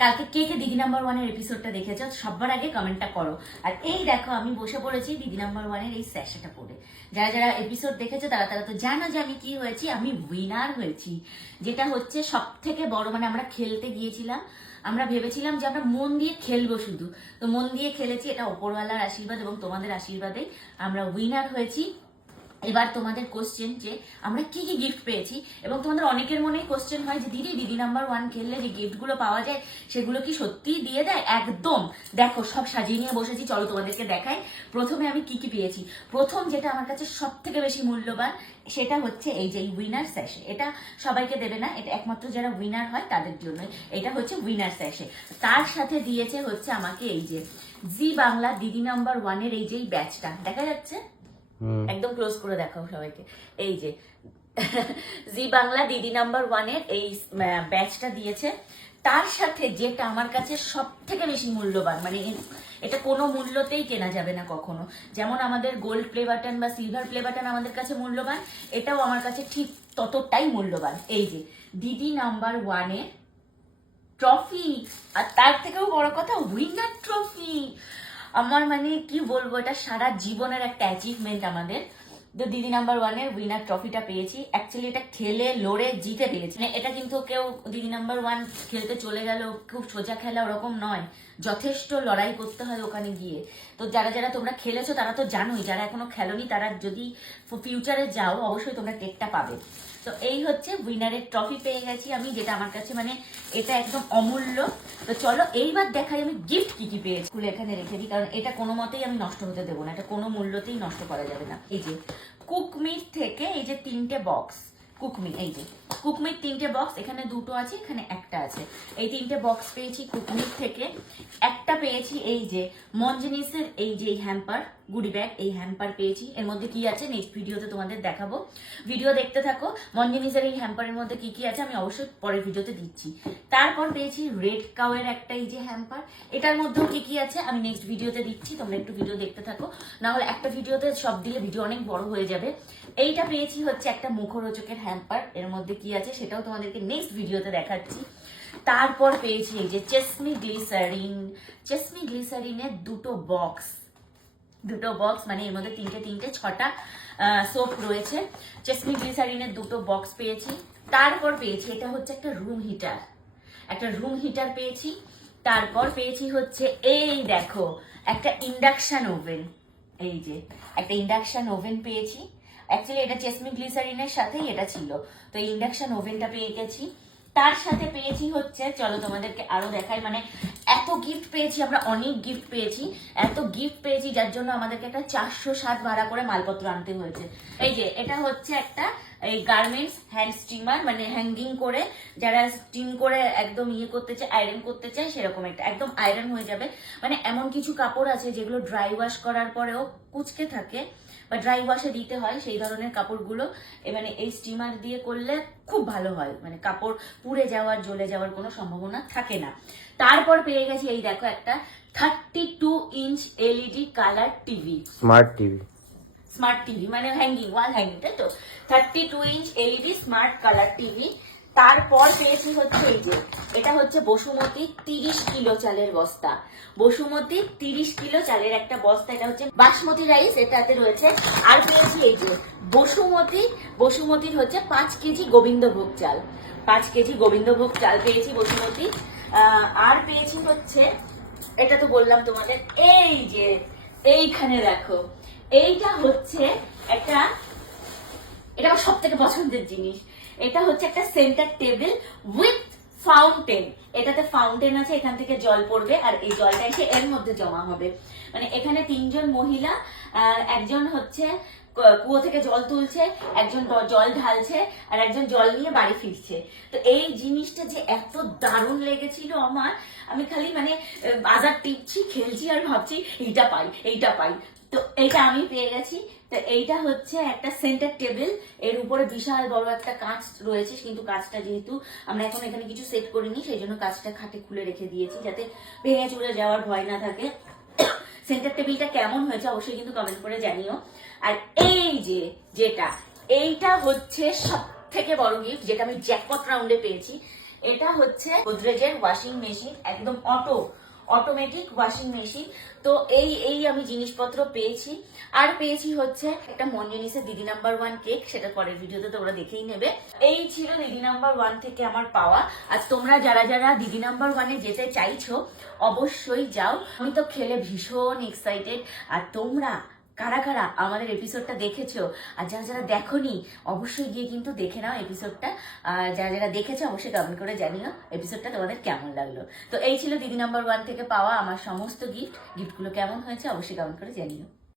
কালকে কে কে দিদি নাম্বার ওয়ানের এপিসোডটা দেখেছো সবার আগে কমেন্টটা করো। আর এই দেখো আমি বসে পড়েছি দিদি নাম্বার ওয়ানের এই স্যাশাটা পরে। যারা যারা এপিসোড দেখেছো তারা তারা তো জানো যে আমি কি হয়েছি, আমি উইনার হয়েছি। যেটা হচ্ছে সব থেকে বড়, মানে আমরা খেলতে গিয়েছিলাম, আমরা ভেবেছিলাম যে আমরা মন দিয়ে খেলবো, শুধু তো মন দিয়ে খেলেছি। এটা ওপরওয়ালার আশীর্বাদ এবং তোমাদের আশীর্বাদেই আমরা উইনার হয়েছি। এবার তোমাদের কোশ্চেন যে আমরা কি কি গিফট পেয়েছি, এবং তোমাদের অনেকের মনেই কোশ্চেন হয় যে দিদি নাম্বার ওয়ান খেললে যে গিফটগুলো পাওয়া যায় সেগুলো কি সত্যিই দিয়ে দেয়? একদম। দেখো সব সাজিয়ে নিয়ে বসেছি, চলো তোমাদেরকে দেখাই। প্রথমে আমি কি কি পেয়েছি। প্রথম যেটা আমার কাছে সব থেকে বেশি মূল্যবান সেটা হচ্ছে এই যে উইনার স্যাশে। এটা সবাইকে দেবে না, এটা একমাত্র যারা উইনার হয় তাদের জন্য। এটা হচ্ছে উইনার স্যাশে। তার সাথে দিয়েছে হচ্ছে আমাকে এই যে জি বাংলা দিদি নাম্বার ওয়ানের এই যে ব্যাচটা দেখা যাচ্ছে, একদম ক্লোজ করে দেখাও সবাইকে। এই যে জি বাংলা দিদি নাম্বার ওয়ানের এই ব্যাচটা দিয়েছে। তার সাথে যেটা আমার কাছে সব থেকে বেশি মূল্যবান, মানে এটা কোনো মূল্যতেই কেনা যাবে না কখনো। যেমন আমাদের গোল্ড প্লে বাটন বা সিলভার প্লে বাটন আমাদের কাছে মূল্যবান, এটাও আমার কাছে ঠিক ততটাই মূল্যবান। এই যে দিদি নাম্বার ওয়ানের ট্রফি, আর তার থেকেও বড় কথা উইনার ট্রফি। আমার মানে কি বলবো, এটা সারা জীবনের একটা অ্যাচিভমেন্ট আমাদের। তো দিদি নাম্বার ওয়ানের উইনার ট্রফিটা পেয়েছি। অ্যাকচুয়ালি এটা খেলে লড়ে জিতে পেয়েছি। মানে এটা কিন্তু কেউ দিদি নাম্বার ওয়ান খেলতে চলে গেল, খুব সোজা খেলা ওরকম নয়, যথেষ্ট লড়াই করতে হয় ওখানে গিয়ে। তো যারা যারা তোমরা খেলেছো তারা তো জানোই, যারা এখনো খেলোনি তারা যদি ফিউচারে যাও অবশ্যই তোমরা টেকটা পাবে। তো এই হচ্ছে উইনারের ট্রফি পেয়ে গেছি আমি, যেটা আমার কাছে মানে এটা একদম অমূল্য। তো চলো এইবার দেখাই আমি গিফট কি কি পেয়েছি। খুলে এখানে রেখে দিই, কারণ এটা কোনো মতেই আমি নষ্ট হতে দেবো না, এটা কোনো মূল্যতেই নষ্ট করা যাবে না। এই যে কুকমিট থেকে এই যে 3টে বক্স কুকমিট, এই যে কুকমিট 3টে বক্স, এখানে 2টো আছে, এখানে একটা আছে। এই 3টে বক্স পেয়েছি কুকমিট থেকে। একটা পেয়েছি এই যে মঞ্জনিসের এই যে হ্যাম্পার গুডি ব্যাগ, এই হ্যাম্পার পেয়েছি। এর মধ্যে কি আছে নেক্সট ভিডিওতে তোমাদের দেখাবো, ভিডিও দেখতে থাকো। মঞ্জনিসের এই হ্যাম্পারের মধ্যে কি কি আছে আমি অবশ্যই পরের ভিডিওতে দিচ্ছি। তারপর পেয়েছি রেড কাউয়ের একটা এই যে হ্যাম্পার, এটার মধ্যেও কি কি আছে আমি নেক্সট ভিডিওতে দিচ্ছি, তোমরা একটু ভিডিও দেখতে থাকো, না হলে একটা ভিডিওতে সব দিলে ভিডিও অনেক বড় হয়ে যাবে। এইটা পেয়েছি হচ্ছে একটা মুখরোচকের হ্যাম্পার, এর মধ্যে কি আছে সেটাও তোমাদেরকে নেক্সট ভিডিওতে দেখাচ্ছি। তারপর পেয়েছি এই যে চেসমি গ্লিসারিনের দুটো বক্স, মানে এর মধ্যে 3টে 6টা সোপ রয়েছে। চেসমি গ্লিসারিনের দুটো বক্স পেয়েছি। তারপর পেয়েছি এটা হচ্ছে একটা রুম হিটার পেয়েছি। তারপর পেয়েছি হচ্ছে এই দেখো একটা ইন্ডাকশন ওভেন, এই যে একটা ইন্ডাকশন ওভেন পেয়েছি। অ্যাকচুয়ালি এটা চেসমি গ্লিসারিনের সাথেই এটা ছিল, তো এই ইন্ডাকশন ওভেনটা পেয়ে গেছি। তার সাথে পেয়েছি হচ্ছে, চলো তোমাদেরকে আরো দেখাই, মানে এত গিফট পেয়েছি আমরা, অনেক গিফট পেয়েছি, এত গিফট পেয়েছি যার জন্য আমাদেরকে একটা 407 ভাড়া করে মালপত্র আনতে হয়েছে। এই যে এটা হচ্ছে একটা এই গার্মেন্টস হ্যান্ড স্টিমার, মানে হ্যাঙ্গিং করে যারা স্টিম করে একদম ইয়ে করতে চায়, আয়রন করতে চায়, সেরকম একটা একদম আয়রন হয়ে যাবে। মানে এমন কিছু কাপড় আছে যেগুলো ড্রাই ওয়াশ করার পরেও কুচকে থাকে বা ড্রাই ওয়াশে দিতে হয়, সেই ধরনের কাপড়গুলো মানে এই স্টিমার দিয়ে করলে খুব ভালো হয়, মানে কাপড় পুড়ে যাওয়ার জ্বলে যাওয়ার কোনো সম্ভাবনা থাকে না। তারপর পেয়ে গেছি এই দেখো একটা 32 inch LED colour TV, smart TV মানে হ্যাঙ্গিং, ওয়াল হ্যাঙ্গিং, তাই তো। 32 inch LED smart colour TV. তারপর পেয়েছি হচ্ছে এই যে এটা হচ্ছে বসুমতী 30 কিলো চালের বস্তা, বসুমতী 30 কিলো চালের একটা বস্তা, এটা হচ্ছে বাসমতি রাইস এটাতে রয়েছে। আর পেয়েছি এই যে বসুমতির হচ্ছে 5 কেজি গোবিন্দভোগ চাল, 5 কেজি গোবিন্দভোগ চাল পেয়েছি বসুমতী। আর পেয়েছি হচ্ছে এটা তো বললাম তোমাদের, এই যে এইখানে দেখো এইটা হচ্ছে একটা, এটা আমার সব থেকে পছন্দের জিনিস। এটা হচ্ছে একটা সেন্টার টেবিল উইথ ফাউন্টেন, এটাতে ফাউন্টেন আছে, এখান থেকে জল পড়বে আর এই জলটা এসে এর মধ্যে জমা হবে। মানে এখানে 3জন মহিলা, একজন হচ্ছে কুয়ো থেকে জল তুলছে, একজন জল ঢালছে, আর একজন জল নিয়ে বাড়ি ফিরছে। তো এই জিনিসটা যে এত দারুণ লেগেছিল আমার, আমি খালি মানে বাজার টিপছি, খেলছি আর ভাবছি এইটা পাই। তো এইটা আমি পেয়ে গেছি। তো এইটা হচ্ছে একটা সেন্টার টেবিল, এর উপরে বিশাল বড় একটা কাঁচ রয়েছে, কিন্তু কাঁচটা যেহেতু আমরা এখন এখানে কিছু সেট করিনি সেই জন্য কাঁচটা খাটে খুলে রেখে দিয়েছি যাতে ভেঙে চুরে যাওয়ার ভয় না থাকে। সেন্টার টেবিলটা কেমন হয়েছে অবশ্যই কিন্তু কমেন্ট করে জানিও। আর এই যে এইটা হচ্ছে সব থেকে বড় গিফট, যেটা আমি জ্যাকপট রাউন্ডে পেয়েছি। এটা হচ্ছে গোদরেজের ওয়াশিং মেশিন, একদম অটোমেটিক ওয়াশিং মেশিন। তো এই আমি জিনিসপত্র পেয়েছি। আর পেয়েছি হচ্ছে একটা মন জিনিসের দিদি নাম্বার 1 কেক, সেটা পরের ভিডিওতে তোমরা দেখেই নেবে। এই ছিল দিদি নাম্বার 1 থেকে আমার পাওয়া। আর তোমরা যারা যারা দিদি নাম্বার 1-এ যেতে চাইছো অবশ্যই যাও, আমি তো খেলে ভীষণ এক্সাইটেড। আর তোমরা কারা কারা আমাদের এপিসোডটা দেখেছো আর যারা যারা দেখোনি অবশ্যই গিয়ে কিন্তু দেখে নাও এপিসোডটা। আর যারা যারা দেখেছো অবশ্যই কমেন্ট করে জানিও এপিসোডটা তোমাদের কেমন লাগলো। তো এই ছিল দিদি নাম্বার 1 থেকে পাওয়া আমার সমস্ত গিফটগুলো কেমন হয়েছে অবশ্যই কমেন্ট করে জানিও।